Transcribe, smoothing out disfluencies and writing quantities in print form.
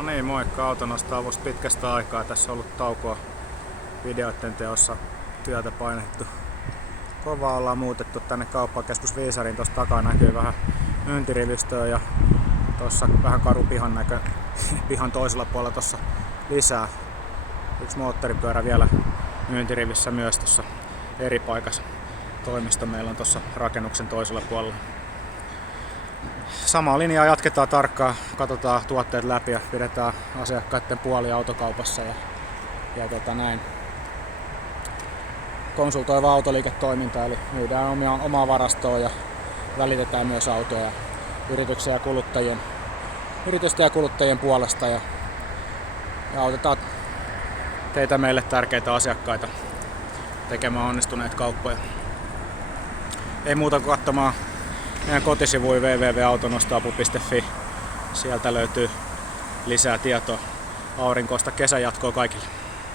No niin, moikka. Autonnosto-avus pitkästä aikaa. Tässä on ollut taukoa videoiden teossa, työtä painettu. Kovaa ollaan muutettu tänne kauppakeskus Viisariin. Tuossa takaa näkyy vähän myyntirivistöä ja tuossa vähän karu pihan näkö. Pihan toisella puolella tuossa lisää. Yksi moottoripyörä vielä myyntirivissä myös tuossa eri paikassa. Toimisto meillä on tuossa rakennuksen toisella puolella. Samaa linjaa jatketaan tarkkaan, katsotaan tuotteet läpi ja pidetään asiakkaiden puoli autokaupassa ja näin. Konsultoiva autoliiketoiminta, eli myydään omaa varastoa ja välitetään myös autoja yritysten ja kuluttajien puolesta ja autetaan teitä meille tärkeitä asiakkaita tekemään onnistuneita kauppoja. Ei muuta kuin katsomaan meidän kotisivuja www.autonostoapu.fi. Sieltä löytyy lisää tietoa. Aurinkoista kesän jatkoa kaikille.